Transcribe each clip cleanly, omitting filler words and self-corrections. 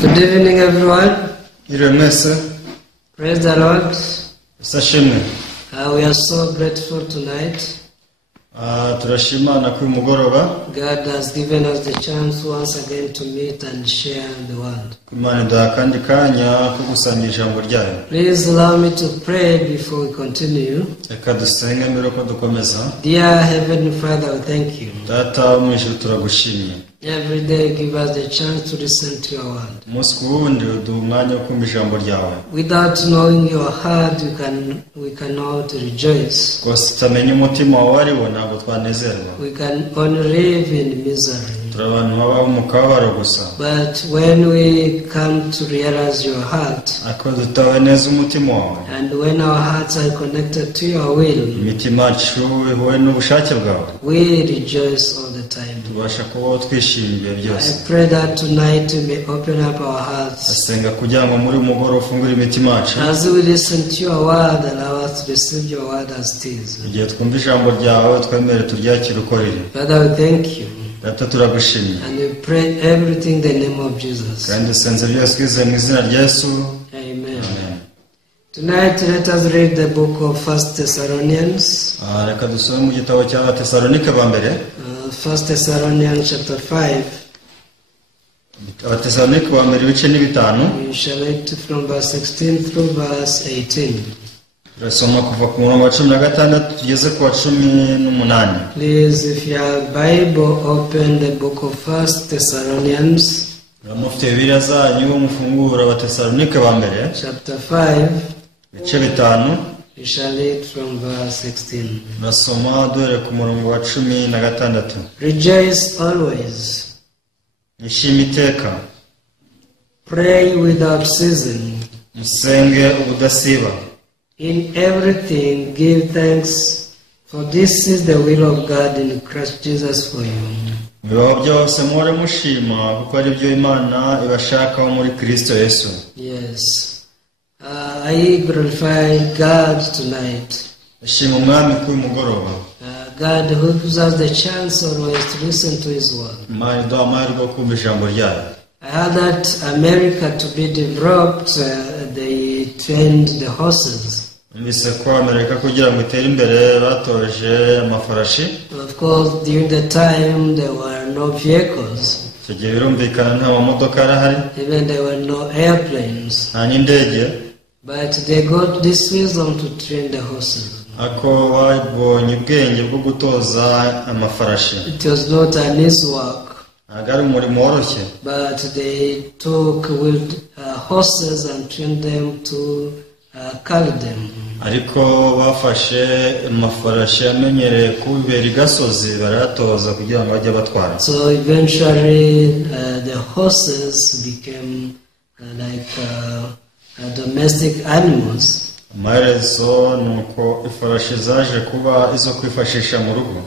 Good evening, everyone. Praise the Lord. We are so grateful tonight. God has given us the chance once again to meet and share the word. Please allow me to pray before we continue. Dear Heavenly Father, we thank you. Every day give us the chance to listen to your word. Without knowing your heart, we cannot rejoice. We can only live in misery. But when we come to realize your heart, and when our hearts are connected to your will, we rejoice all the time. I pray that tonight we may open up our hearts. As we listen to your word, allow us to receive your word as it is. Father, we thank you. And we pray everything in the name of Jesus. Amen. Tonight let us read the book of 1 Thessalonians. 1 Thessalonians chapter 5. We shall read from verse 16 through verse 18. Please, if you have Bible, open the book of 1 Thessalonians chapter 5. We shall read from verse 16. Rejoice always. Pray without ceasing. In everything give thanks, for this is the will of God in Christ Jesus for you. Yes. I glorify God tonight. God who gives us the chance always to listen to His word. I heard that America to be developed, they trained the horses. Of course, during the time there were no vehicles. Even there were no airplanes. But they got this wisdom to train the horses. It was not an easy work. But they took horses and trained them to carry them. So eventually the horses became like domestic animals.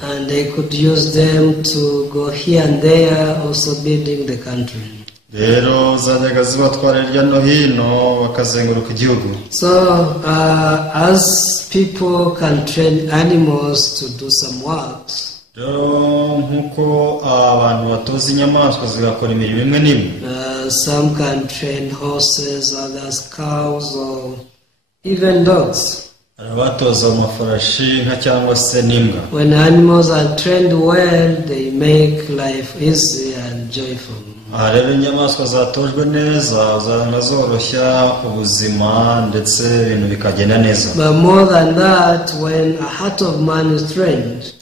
And they could use them to go here and there, also building the country. So, as people can train animals to do some works, some can train horses, others cows, or even dogs. When animals are trained well, they make life easy and joyful. But more than that, when a heart of man is trained,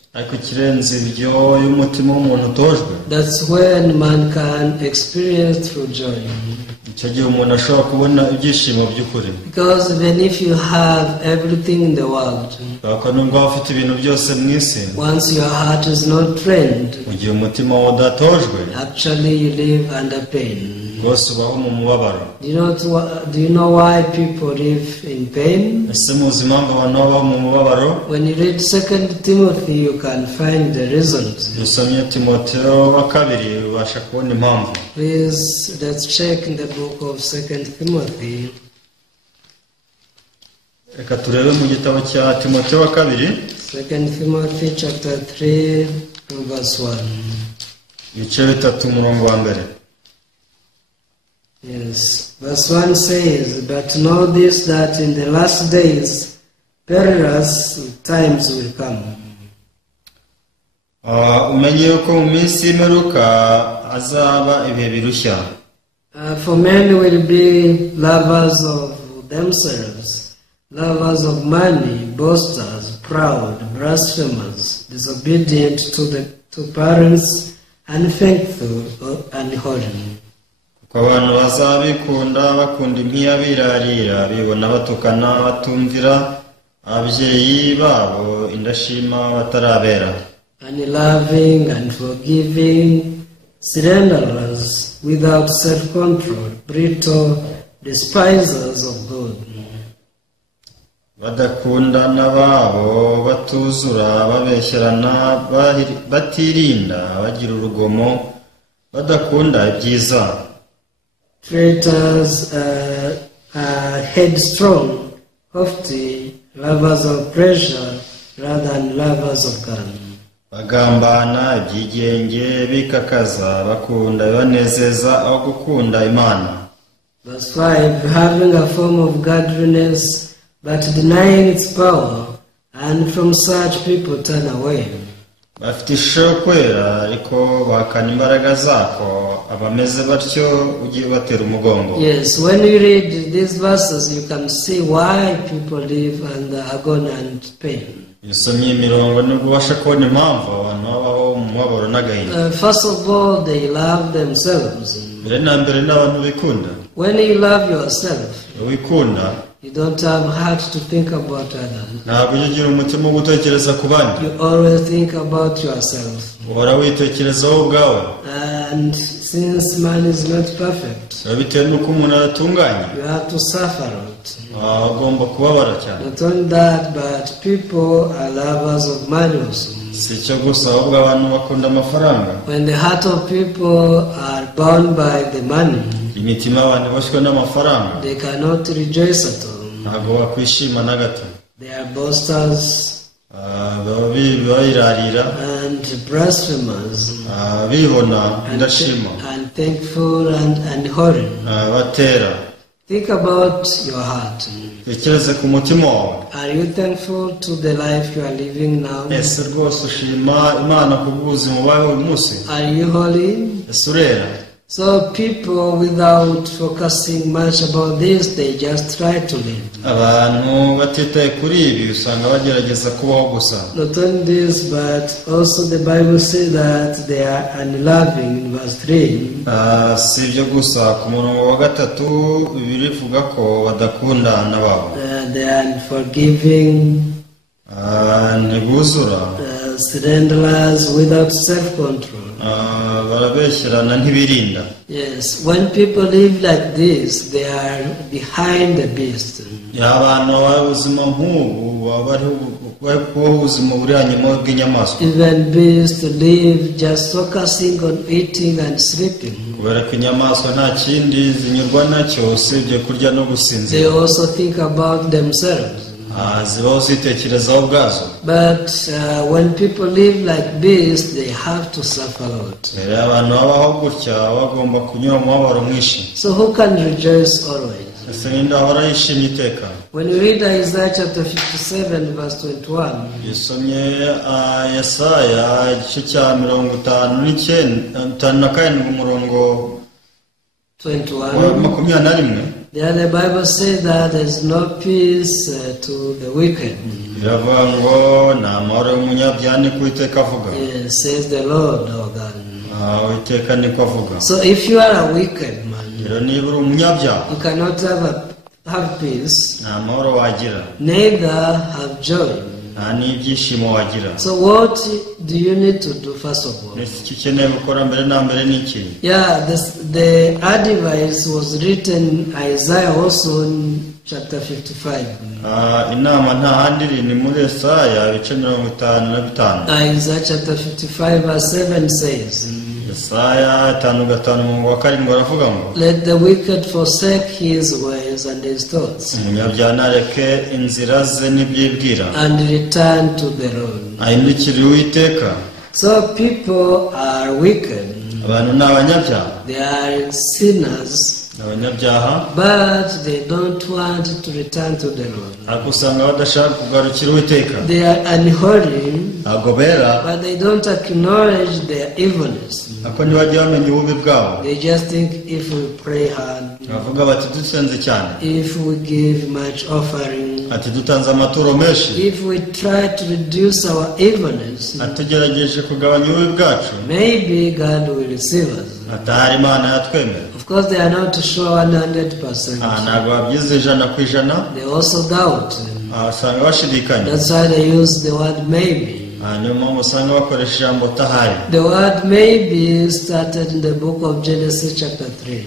that's when man can experience true joy. Because even if you have everything in the world, once your heart is not trained, actually you live under pain. Do you know why people live in pain? When you read 2 Timothy, you can find the reasons. Please, let's check in the book of 2 Timothy. 2 Timothy chapter 3 verse 1. Yes. Verse 1 says, "But know this, that in the last days perilous times will come." Umenye yuko mu minsi y'imperuka azaba ibihe birushya. For many will be lovers of themselves, lovers of money, boasters, proud, blasphemers, disobedient to parents, unfaithful, unholy. Kuko abantu bazabikunda bakunda impiyabirarira, bibona batukana, batumvira ababyeyi babo, indashima batarabera. Unloving, unforgiving, slanderers, without self-control, brittle, despisers of God. Badakunda n'ababo, batuzura, babeshyerana, batirinda, bagira urugomo, badakunda ibyiza. Traitors, headstrong, haughty, lovers of pleasure rather than lovers of God. Bagambana, ibyigenge, bikakaza, bakunda bibanezeza aho gukunda Imana. Verse 5, "Having a form of godliness, but denying its power, and from such people turn away." Bafite ishusho yo kwera ariko bahakana imbaraga zako, abameze batyo ugiye batera umugongo. Yes, when you read these verses, you can see why people live under agony and pain. Yisomye imirongo nibwo ubasha kubona impamvu abantu babaho mu mubabaro n'agahinda. First of all, they love themselves. Mbere na mbere n'abantu bikunda. When you love yourself, wikunda, you don't have heart to think about others. ntabwo ugira umutima wo gutekereza ku bandi. You always think about yourself. Uhora witekerezaho ubwawe. And since man is not perfect, bitewe n'uko umuntu aratunganye, you have to suffer a lot. agomba kubabara cyane. Not only that, but people are lovers of money also. Si cyo gusa, ahubwo abantu bakunda amafaranga. When the heart of people are bound by the money, imitima y'abantu boshywe n'amafaranga, they cannot rejoice at all. ntabwo bakwishima na gato. They are boasters, bayirarira, and blasphemers, bibona indashima, unthankful and unholy. batera. Think about your heart. tekereze ku mutima wawe. Are you thankful to the life you are living now? ese rwose ushima Imana ku bw'ubuzima ubayeho uyu munsi? Are you holy? ese urera? So people, without focusing much about this, they just try to live. abantu batitaye kuri ibi usanga bagerageza kubaho gusa. Not only this, but also the Bible says that they are unloving in verse 3. si ibyo gusa, ku murongo wa 3 Bibiliya ivuga ko badakunda n'ababo. They are unforgiving, ntibuzura, slanderers, without self-control. barabeshyerana ntibirinda. Yes, when people live like this, they are behind the beast. abantu babaye ubuzima nk'ubu baba bari kubaho ubuzima burihanyemo bw'inyamaswa. Even beasts live just focusing on eating and sleeping. kubera ko inyamaswa nta kindi zinyurwa nacyo usibye kurya no gusinzira. They also think about themselves. zibaho zitekerezaho ubwazo. But when people live like this, they have to suffer a lot. abantu babaho gutya bagomba kunyura mu mubabaro mwinshi. So who can rejoice always? ese ninde ahora yishimye iteka? When we read Isaiah chapter 57 verse 21, yisomye Yesaya igice cya 57 umurongo 21. There the Bible says that there is no peace to the wicked. biravuga ngo nta mahoro y'umunyabyaha niko Uwiteka avuga. Yes, says the Lord our God. Uwiteka niko avuga. So if you are a wicked man, rero niba uri umunyabyaha, you cannot have peace, nta mahoro wagira, neither have joy. nta n'ibyishimo wagira. So what do you need to do first of all? icyo ukeneye gukora mbere na mbere ni iki? Yeah, the advice was written Isaiah also in chapter 55. inama nta handi iri, ni muri Yesaya ibice 55. Isaiah chapter 55 verse 7 says, Yesaya 5:7 aravuga ngo, let the wicked forsake his ways and his thoughts, umunyabyaha nareke inzira ze n'ibyibwira, and return to the Lord. ahindukire Uwiteka. So people are wicked. abantu ni abanyabyaha. They are sinners. Abanyabyaha. But they don't want to return to the Lord. Ariko usanga badashaka kugarukira Uwiteka. They are unholy. Ntabwo bera. But they don't acknowledge their evilness. Ako ntibajya bamenya ububi bwabo. They just think if we pray hard, bavuga bati dusenze cyane, if we give much offering, ati dutanze amaturo menshi, if we try to reduce our evilness, atugerageje kugabanya ububi bwacu, maybe God will receive us. atahari Imana yatwemera. Of course they are not sure 100%. Ntabwo babyize 100%. They also doubt. Usanga bashidikanya. That's why they use the word maybe. Hanyuma usanga bakoresha ijambo tahari. The word maybe started in the book of Genesis chapter 3.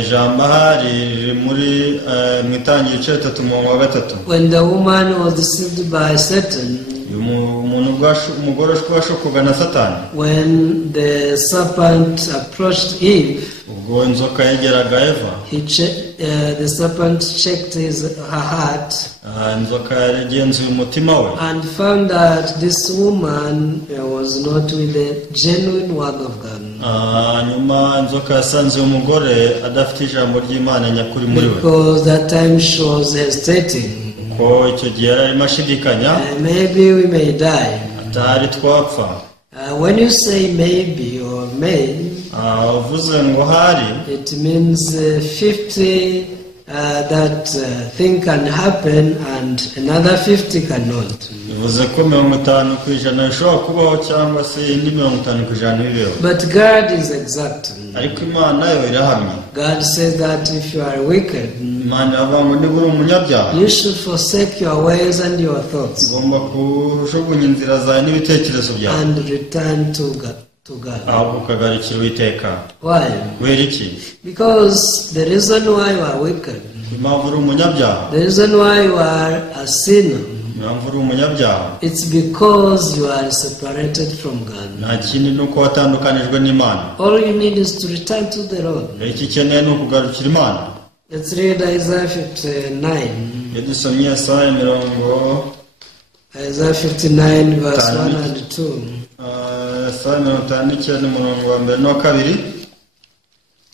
Ijambo hari muri mu Itangiriro igice 3:3. When the woman was deceived by Satan, umugore ashukwaga na Satani. When the serpent approached Eve, ubwo inzoka yegeraga Eva, the serpent checked her heart, inzoka yagenzuye umutima we, and found that this woman was not with the genuine word of God. Hanyuma inzoka yasanze umugore adafite ijambo ry'Imana nyakuri muri we. Because that time she was hesitating. Ko icyo gihe yari mashidikanya. Maybe we may die. Atari twapfa. When you say maybe or may, uvuze ngo hari, it means 50 that thing can happen and another 50 cannot. Bivuze ko 50% bishobora kubaho cyangwa se indi 50% bibeho. But God is exact. Ariko Imana yo irahamye. God says that if you are wicked, Imana avuga ngo niba uri umunyabyaha, you should forsake your ways and your thoughts, ugomba kujugunya inzira zawe n'ibitekerezo byawe, and return to God. ahubwo ukagarukira Uwiteka. Why? Kubera iki? Because the reason why you are wicked, impamvu uri umunyabyaha, the reason why you are a sinner, impamvu uri umunyabyaha, it's because you are separated from God. nta kindi ni uko watandukanijwe n'Imana. All you need is to return to the Lord. Iki ukeneye ni ukugarukira Imana. Let's read Isaiah 59. Dusomye Isaiah 59 verse 1 and 2.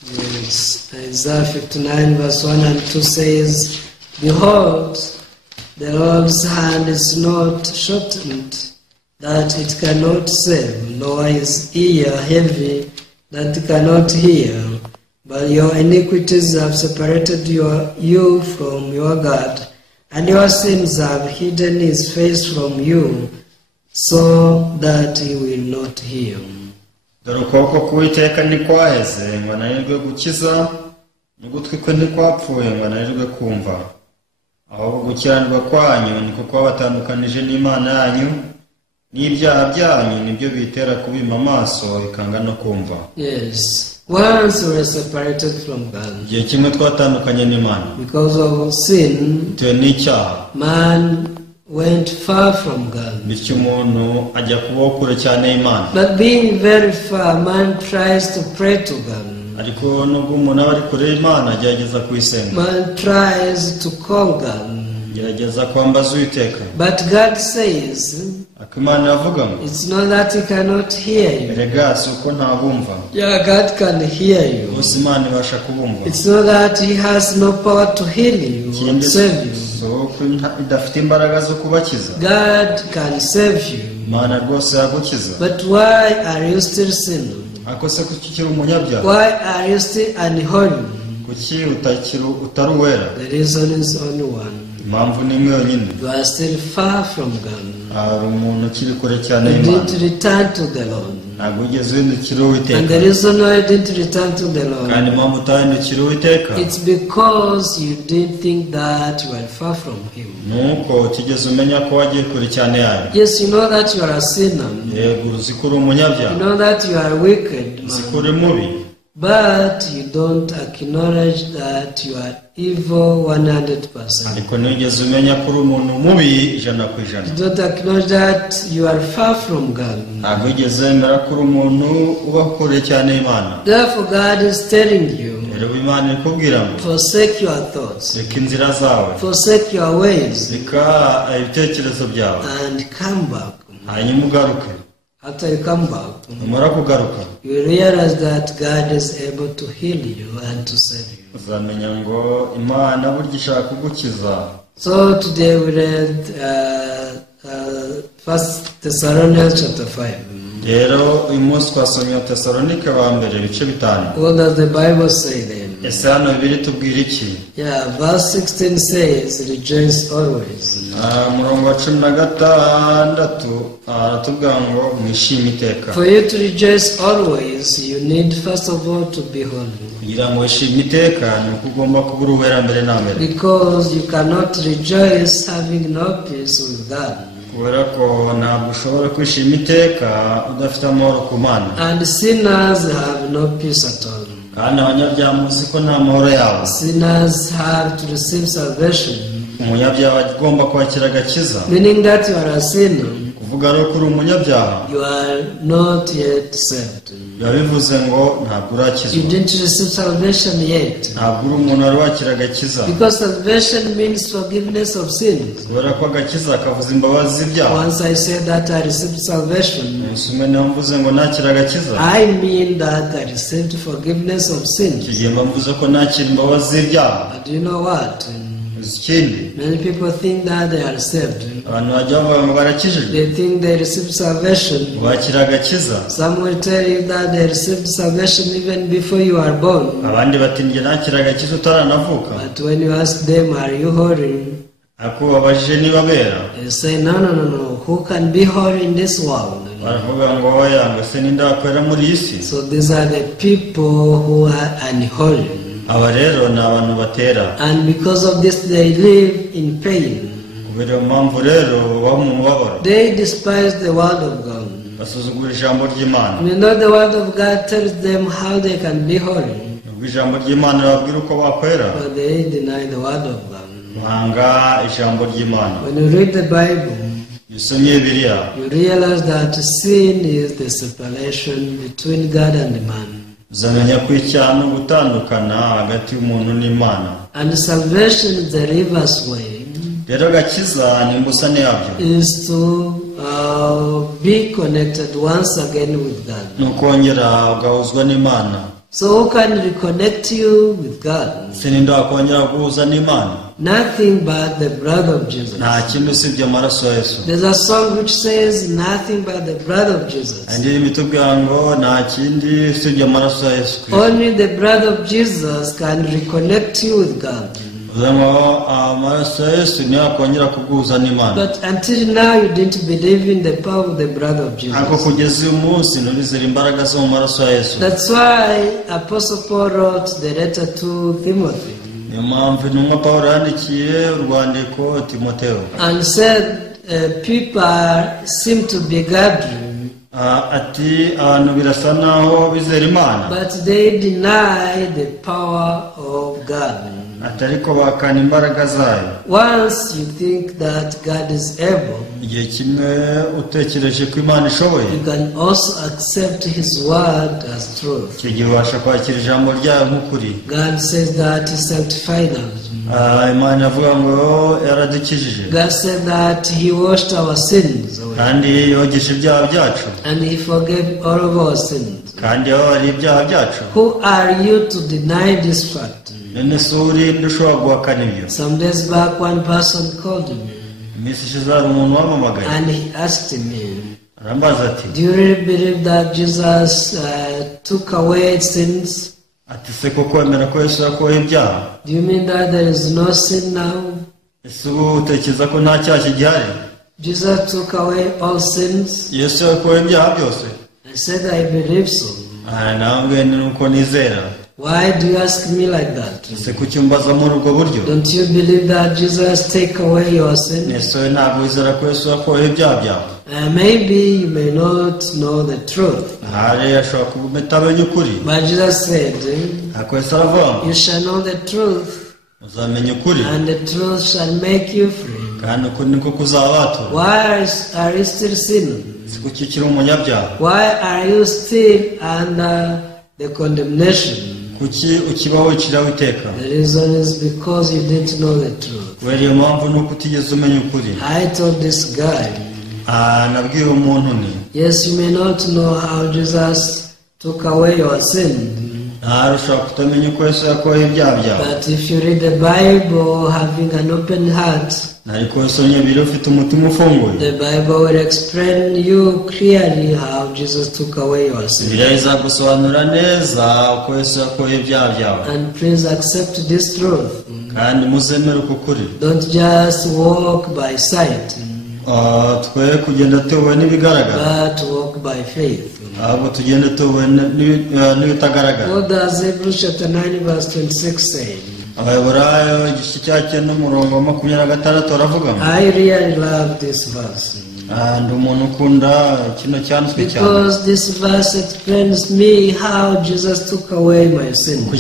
Yes, Isaiah 59 verse 1 and 2 says, Behold, the Lord's hand is not shortened, that it cannot save, nor his ear heavy, that it cannot hear. But your iniquities have separated you from your God, and your sins have hidden his face from you, so that he will not hear. Dore ukuboko k'Uwiteka ntikwaheze ngo ananirwe gukiza, n'ugutwi kwe ntikwapfuye ngo ananirwe kumva. Ahubwo gukiranirwa kwanyu niko kwabatandukanije n'Imana yanyu, n'ibyaha byanyu nibyo bitera kubima amaso bikanga no kumva. Yes. Once we were separated from God, igihe kimwe twatandukanye n'Imana because of sin, bitewe n'icyaha, man went far from God. bityo umuntu ajya kubaho kure cyane y'Imana. But being very far, man tries to pray to God. Ariko nubwo umuntu aba ari kure y'Imana agerageza kuyisenga. Man tries to call God. Gerageza kwambaza Uwiteka. But God says, Imana yavuga ngo, it's not that he cannot hear you. erega si uko ntabumva. Yeah, God can hear you. Bose Imana ibasha kubumva. It's not that he has no power to heal you or save you. So idafite imbaraga zo kubakiza. God can save you. Imana rwose yagukiza. But why are you still sinning? Ako se kuki ukiri umunyabyaha? Why are you still unholy? Kuki utari uwera? The reason is only one. Impamvu ni imwe yonyine. You are still far from God. Hari umuntu ukiri kure cyane You y'Imana. didn't return to the Lord. Ntabwo ugeze uhindukira Uwiteka. And the reason why you didn't return to the Lord, kandi impamvu utahindukira Uwiteka, it's because you didn't think that you are far from him. nuko utigeze umenya ko wagiye kure cyane yayo. Yes, you know that you are a sinner. Yego uzi ko uri umunyabyaha. You know that you are wicked, uzi ko uri mubi. but you don't acknowledge that you are evil 100%. ariko nigeze umenya ko uri umuntu mubi 100%. You don't acknowledge that you are far from God. ntabwo wigeze wemera ko uri umuntu uba kure cyane y'Imana. Therefore God is telling you, rero Imana ikubwira ngo, forsake your thoughts, reka inzira zawe, forsake your ways, reka ibitekerezo byawe, and come back. hanyuma ugaruke. After you come back, numara kugaruka, you realize that God is able to heal you and to save you. uzamenya ngo Imana burya ishaka kugukiza. So today we read 1 Thessalonians chapter 5. Rero uyu munsi twasomye Tesalonike wa mbere ibice 5. What does the Bible say then? Ese hano Bibiliya itubwira iki? Yeah, verse 16 says, rejoice always. Murongo wa 16 aratubwira ngo mwishime iteka. For you to rejoice always, you need first of all to be holy. Kugira ngo wishime iteka ni uko ugomba kuba uruwera mbere na mbere. Because you cannot rejoice having no peace with God. Kubera ko ntabwo ushobora kwishima iteka udafite amahoro ku Mana. And sinners have no peace at all. Kandi abanyabyaha muzi ko nta mahoro yabo. Sinners have to receive salvation. Umunyabyaha agomba kwakira agakiza. Meaning that you are a sinner. Kuvuga rero ko uri umunyabyaha. You are not yet saved. Bivuze ngo ntabwo urakizwa. You didn't receive salvation yet. Ntabwo uri umuntu wari wakira agakiza. Because salvation means forgiveness of sins. Kubera ko agakiza kavuza imbabazi z'ibyaha. Once I said that I received salvation, Musumwe namvuze ngo nakira agakiza. I mean that I received forgiveness of sins. Kigenda mvuze ko nakira imbabazi z'ibyaha. But do you know what? Ikindi, Many people think that they are saved. abantu bajya bavuga ngo barakijijwe. They think they received salvation. Wakira agakiza. Some will tell you that they received salvation even before you are born. Abandi bati njye nakira agakiza utaranavuka. But when you ask them, are you holy? Ako babajije niba bera. They say, no. Who can be holy in this world? Baravuga ngo oya ngo se ninde wakorera muri iyi si. So these are the people who are unholy. Aba rero ni abantu batera. And because of this they live in pain. Kubera mpamvu rero baba mu mubabaro. They despise the word of God. Basuzugura ijambo ry'Imana. You know the word of God tells them how they can be holy. Ubwo ijambo ry'Imana babwira uko bakwera. But they deny the word of God. Muhanga ijambo ry'Imana. When you read the Bible, Usomye Bibiliya, you realize that sin is the separation between God and man. uzamenya ko icyaha no gutandukana hagati y'umuntu n'Imana. And salvation is the reverse way. Rero agakiza ni imbusane yabyo. Is to be connected once again with God. Ni ukongera ugahuzwa n'Imana. So who can reconnect you with God? Sininde wakongera guhuza n'Imana. Nothing but the blood of Jesus. Nta kintu usibye amaraso ya Yesu. There's a song which says nothing but the blood of Jesus. Indirimbo itubwira ngo nta kindi usibye amaraso ya Yesu Kristo. Only the blood of Jesus can reconnect you with God. Uzango amaraso ya Yesu niyo akongera kuguhuza n'Imana. But until now you didn't believe in the power of the blood of Jesus. Ako kugeza uyu munsi ntubizera imbaraga zo mu maraso ya Yesu. That's why Apostle Paul wrote the letter to Timothy. Niyo mpamvu intumwa Pawulo yandikiye urwandiko Timoteyo. And said people seem to be gathering. Ati abantu birasa naho bizera Imana. But they deny the power of God. Atariko bakana imbaraga zayo. Once you think that God is able, igihe kimwe utekereje ko Imana ishoboye, you can also accept His word as truth. icyo gihe ubasha kwakira ijambo ryayo nk'ukuri. God says that He sanctified us. Imana avuga ngo yaradukijije. God said that He washed our sins away. Kandi yogeje ibyaha byacu. And He forgave all of our sins. Kandi yababariye ibyaha byacu. Who are you to deny this fact? None se uri ndushobora guhakana ibyo? Some days back one person called me. Iminsi ishize hari umuntu wamamagaye. And he asked me, arambaza ati, do you really believe that Jesus took away sins? Ati se koko wemera ko Yesu yakuyeho ibyaha? Do you mean that there is no sin now? Ese ubu utekereza ko nta cyaha kigihari? Jesus took away all sins? Yesu yakuyeho ibyaha byose? I said I believe so. Nambwiye ni uko nizera. Why do you ask me like that? Se kuki umbaza muri ubwo buryo? Don't you believe that Jesus take away your sins? Ese ntabwo wizera ko Yesu yakuyeho ibyaha byawe? Maybe you may not know the truth. Hari ashobora kuba utamenya ukuri. But Jesus said, Ako Yesu aravuga, you shall know the truth, uzamenya ukuri, and the truth shall make you free. kandi ukuri niko kuzabatura. Why are you still sinning? Si kuki ukiri umunyabyaha? Why are you still under the condemnation? Kuki ukibaho wiciraho iteka? The reason is because you didn't know the truth. Kubera iyo mpamvu nuko utigeze umenya ukuri. I told this guy, nabwiye umuntu ni yes, you may not know how Jesus took away your sin. But if you read the Bible having an open heart, the Bible will explain you clearly how Jesus took away your sin. And please accept this truth. Don't just walk by sight, but walk by faith. What does Hebrews chapter 9 verse 26 say? I really love this verse. Because this verse explains me how Jesus took away my sin. For a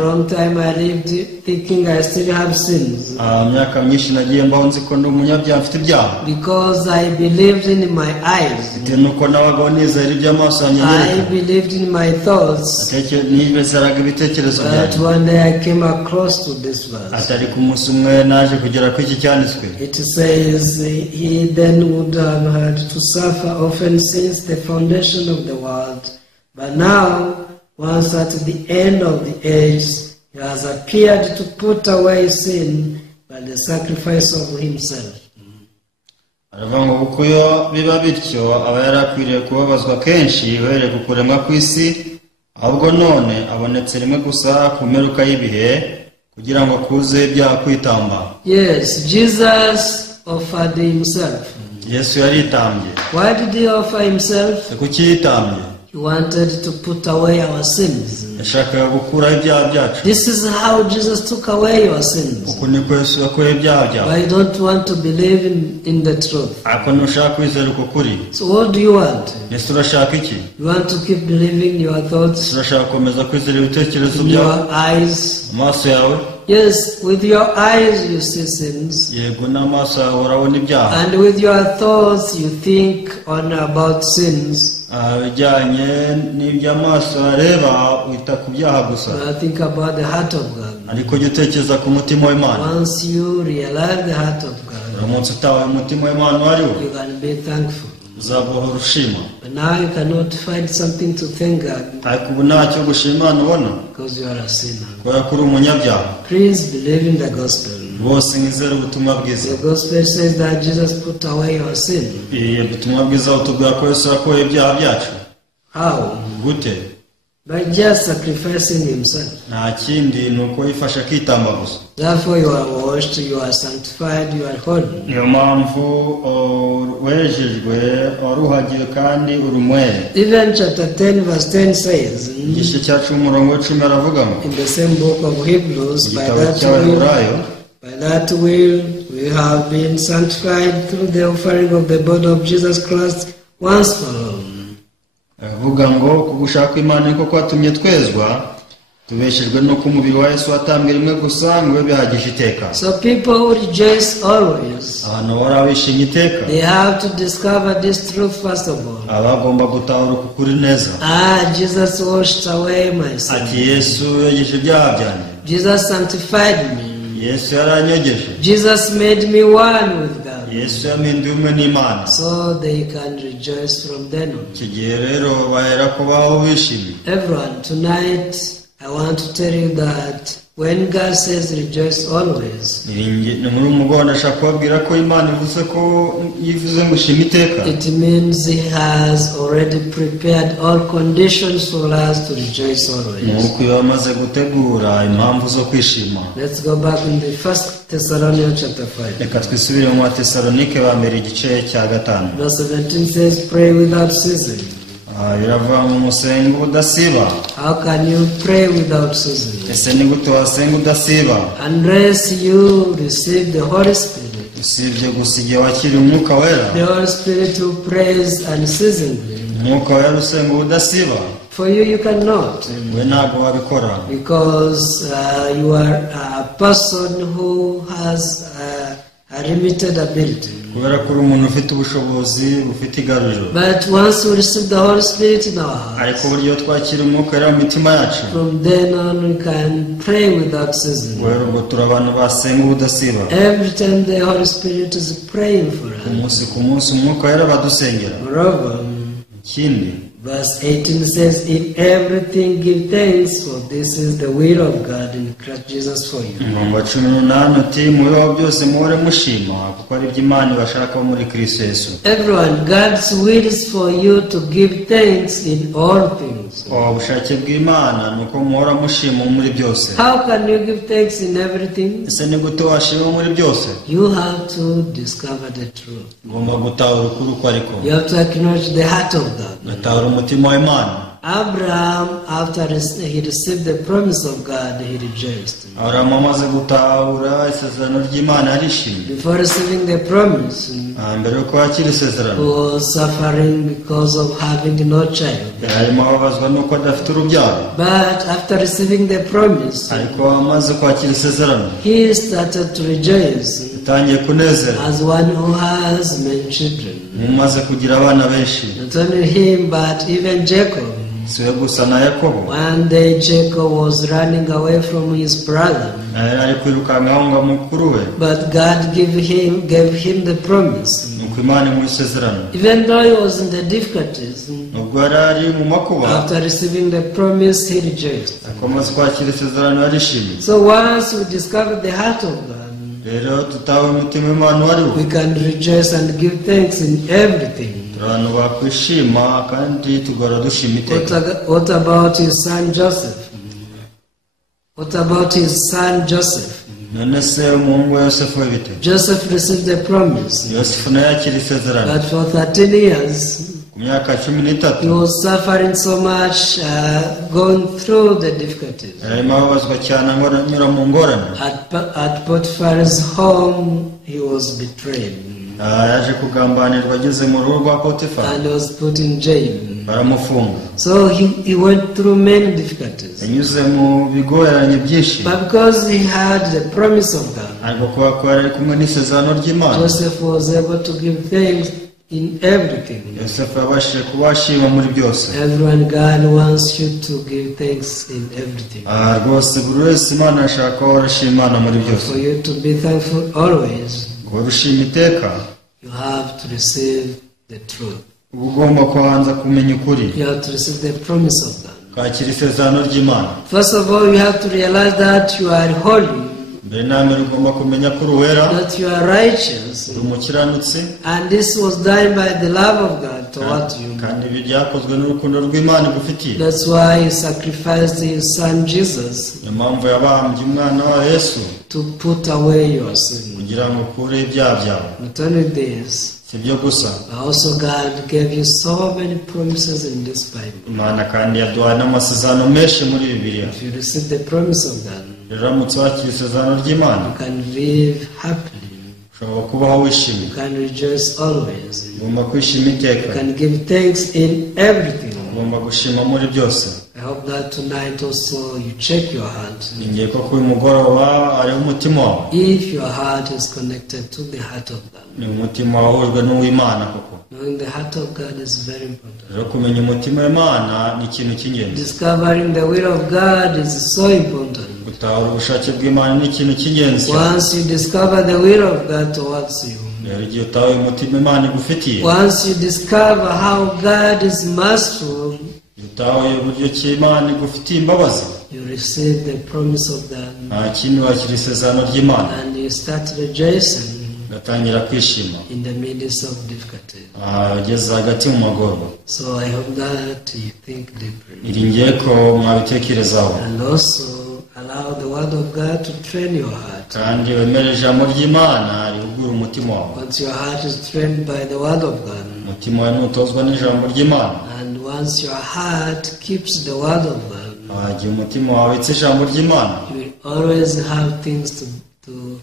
long time I lived thinking I still have sins. Because I believed in my eyes. I believed in my thoughts. But one day I came across to this verse. It says, he then would have had to suffer often since the foundation of the world. But now, once at the end of the age, he has appeared to put away sin by the sacrifice of himself. Yes, Jesus offered himself. Why did he offer himself? He wanted to put away our sins. This is how Jesus took away your sins. But you don't want to believe in the truth. So what do you want? You want to keep believing your thoughts, in your eyes. Yes, with your eyes you see sins. And with your thoughts you think on about sins. I think about the heart of God. Once you realize the heart of God, you can be thankful. But now you cannot find something to thank God because you are a sinner. Please believe in the gospel. The gospel says that Jesus put away your sin. How? By just sacrificing himself. Therefore you are washed, you are sanctified, you are holy. Even chapter 10 verse 10 says, in the same book of Hebrews, by that will we have been sanctified through the offering of the body of Jesus Christ once for all. Avuga ngo kugushaka Imana niko kwatumye twezwa tubeshejwe no kumubiri wa Yesu atambwe rimwe gusa ngo bihagije iteka. So people who rejoice always, abantu barabishimye iteka, they have to discover this truth first of all. Abagomba gutahura ukuri neza. Jesus washed away my sin. Ati Yesu yagishe ibyaha byanjye. Jesus sanctified me. Yesu yaranyogeje. Jesus made me one with God. Yesu yaminduye umwe n'Imana. So they can rejoice from then on. Kigiye rero bahera kubaho bishimye. Everyone, tonight I want to tell you that when God says rejoice always, it means He has already prepared all conditions for us to rejoice always. Let's go back in the 1 Thessalonians chapter 5. Verse 17 says, pray without ceasing. How can you pray without ceasing? Unless you receive the Holy Spirit. The Holy Spirit who prays unceasingly. For you cannot. Because you are a person who has a limited ability. kubera ko umuntu ufite ubushobozi ufite igaruriro. But once we receive the Holy Spirit in our hearts, ariko buryo twakira umwuka wera mu mitima yacu, from then on we can pray without ceasing. kubera ubwo turi abantu basenga ubudasiba. Every time the Holy Spirit is praying for us. ku munsi umwuka wera badusengera. Moreover, ikindi, verse 18 says, in everything give thanks, for this is the will of God in Christ Jesus for you. Umurongo 18 ati mubiho byose muhore mushima kuko ari iby'Imana bashaka muri Kristo Yesu. Everyone, God's will is for you to give thanks in all things. ubushake bw'Imana nuko muhora mushima muri byose. How can you give thanks in everything? ese ni gute washima muri byose? You have to discover the truth. ugomba gutahura ukuri uko ariko. You have to acknowledge the heart of God. gutahura umutima w'Imana. Abraham, after he received the promise of God, he rejoiced. Abraham amaze gutahura isezerano ry'Imana yarishimye. Before receiving the promise, mbere yo kwakira isezerano, he was suffering because of having no child. yarimo ababazwa nuko adafite urubyaro. But after receiving the promise, ariko amaze kwakira isezerano, he started to rejoice yatangiye kunezerwa as one who has many children. umaze kugira abana benshi. Not only him, but even Jacob. siwe gusa na Yakobo. One day Jacob was running away from his brother. ari kwirukanka ahunga mukuru we. But God gave him the promise. nuko Imana imuha isezerano. Even though he was in the difficulties, nubwo yari ari mu makuba, after receiving the promise, he rejoiced. ariko amaze kwakira isezerano yarishimye. So once we discover the heart of God, rero tutawe umutima w'Imana wariwo, we can rejoice and give thanks in everything. abantu bakwishima kandi tugora dushima iteka. What about his son Joseph? What about his son Joseph? none se umuhungu wa Yosefu bite? Joseph received the promise, Yosefu nawe yakira isezerano. but for 13 years, ku myaka 13 he was suffering so much, going through the difficulties. yarimo ababazwa cyane anyura mu ngorane. At Potiphar's home, he was betrayed. yaje kugambanirwa ageze mu rugo rwa Potifari, And was put in jail. baramufunga. So he went through many difficulties. yanyuze mu bigoranye byinshi, But because he had the promise of God, ariko kuba ko yari kumwe n'isezerano ry'Imana, Joseph was able to give thanks in everything. Yosefu yabashije kubashima muri byose. Everyone, God wants you to give thanks in everything. rwose buri wese Imana ashaka ko warashima Imana muri byose. For you to be thankful always, kuba ushima iteka, you have to receive the truth. uba ugomba kubanza kumenya ukuri, You have to receive the promise of God. kwakira isezerano ry'Imana. First of all, you have to realize that you are holy, mbere na mbere ugomba kumenya ko uruwera, that you are righteous. uri umukiranutsi, And this was done by the love of God toward you. kandi ibi byakozwe n'urukundo rw'Imana igufitiye. That's why he sacrificed his son Jesus niyo mpamvu yabambye umwana wa Yesu, to put away your sin. kugira ngo ukure ibyaha byawe. Not only this, si byo gusa, but also God gave you so many promises in this Bible. Imana kandi yaduhaye n'amasezerano menshi muri Bibiliya. If you receive the promise of God, rero uramutse wakira isezerano ry'Imana, you can live happily. ushobora kubaho wishimye. You can rejoice always. ugomba kwishima You iteka, can give thanks in everything. ugomba gushima muri byose. I hope that tonight also you check your heart. ningiye ko kuri mugoroba ariho umutima wawe, If your heart is connected to the heart of God. ni umutima wahujwe n'uw'Imana koko. Knowing the heart of God is very important. rero kumenya umutima w'Imana ni ikintu cy'ingenzi. Discovering the will of God is so important. gutahura ubushake bw'Imana ni ikintu cy'ingenzi. Once you discover the will of God towards you, rero igihe utahuye umutima Imana igufitiye, once you discover how God is merciful, utahuye uburyo ki Imana igufitiye imbabazi, you receive the promise of God nta kindi wakira isezerano ry'Imana, and you start rejoicing ugatangira kwishima in the midst of difficulty. ugeze hagati mu magorwa. So I hope that you think deeply. iringiye ko mwabitekerezaho, And also allow the word of God to train your heart. kandi wemere ijambo ry'Imana rihugura umutima wawe. Once your heart is trained by the word of God, umutima wawe nutozwa n'ijambo ry'Imana, and once your heart keeps the word of God, igihe umutima wawe witse ijambo ry'Imana, you will always have things to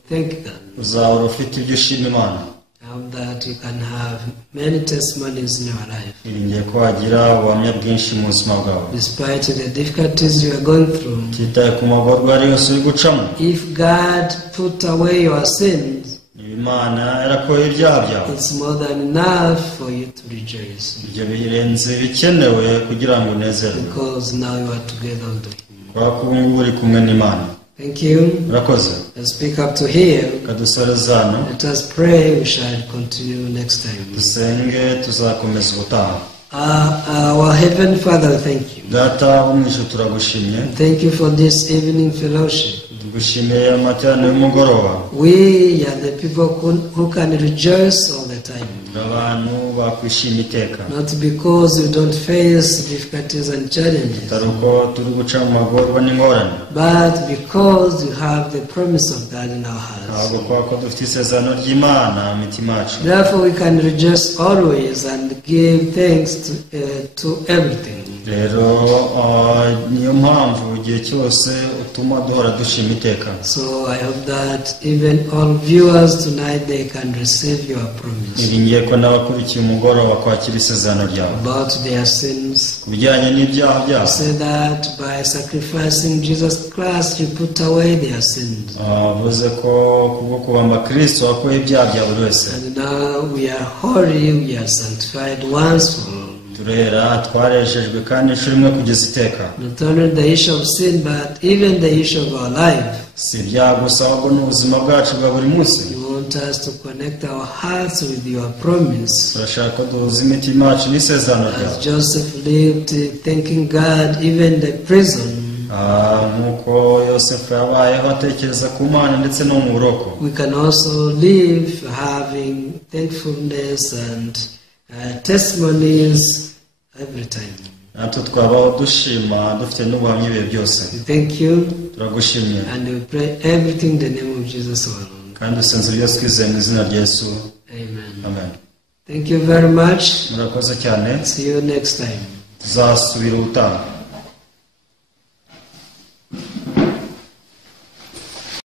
thank God. uzahora ufite ibyo ushima Imana. I hope that you can have many testimonies in your life. iringiye ko wagira ubuhamya bwinshi mu buzima bwawe, Despite the difficulties you are going through, utitaye ku magorwa ari yose uri gucamo. if God put away your sins, Imana yarakoye ibyaha byawe. It's more than enough for you to rejoice. Ibyo birenze bikenewe kugira ngo unezerwe. Because now you are together with Him. Kwa kuba ngubu uri kumwe n'Imana. Thank you. Urakoze. Let's pick up to here. Kadusorezana. Let us pray. We shall continue next time. Dusenge tuzakomeza ubutaha. Our Heavenly Father, thank you. Data wo mu ijuru turagushimye. Thank you for this evening fellowship. Tugushimiye amateraniro y'umugoroba. We are the people who can rejoice all the time. Abantu bakwishima iteka. Not because we don't face difficulties and challenges, taruko turi guca mu magorwa n'ingorane, but because we have the promise of God in our hearts. ahubwo kuko dufite isezerano ry'Imana mu mitima yacu. Therefore we can rejoice always and give thanks to everything. Rero niyo mpamvu igihe cyose utuma duhora dushima iteka. So I hope that even all viewers tonight they can receive your promise. Iringiye ko n'abakurikiye umugoroba kwakira isezerano ryawe. About their sins. Ku bijyanye n'ibyaha byabo. Say that by sacrificing Jesus Christ you put away their sins. Avuze ko kubwo kubamba Kristo wakuye ibyaha bya buri wese. And now we are holy, we are sanctified once for all. Turera twarejejwe kandi inshuro imwe kugeza iteka. Not only the issue of sin but even the issue of our life. Si ibyaha gusa ahubwo n'ubuzima bwacu bwa buri munsi. You want us to connect our hearts with your promise. Turashaka ko duhuza imitima yacu n'isezerano ryawe. As Joseph lived thanking God even the prison. Nkuko Yosefu yabayeho atekereza ku Mana ndetse no mu buroko. We can also live having thankfulness and testimonies every time. Natwe twabaho dushima dufite n'ubuhamya ibihe byose. Thank you. Turagushimye. And we pray everything in the name of Jesus alone. Kandi dusenze byose twizeye mu izina rya Yesu. Amen. Amen. Thank you very much. Murakoze cyane. See you next time. Tuzasubira ubutaha.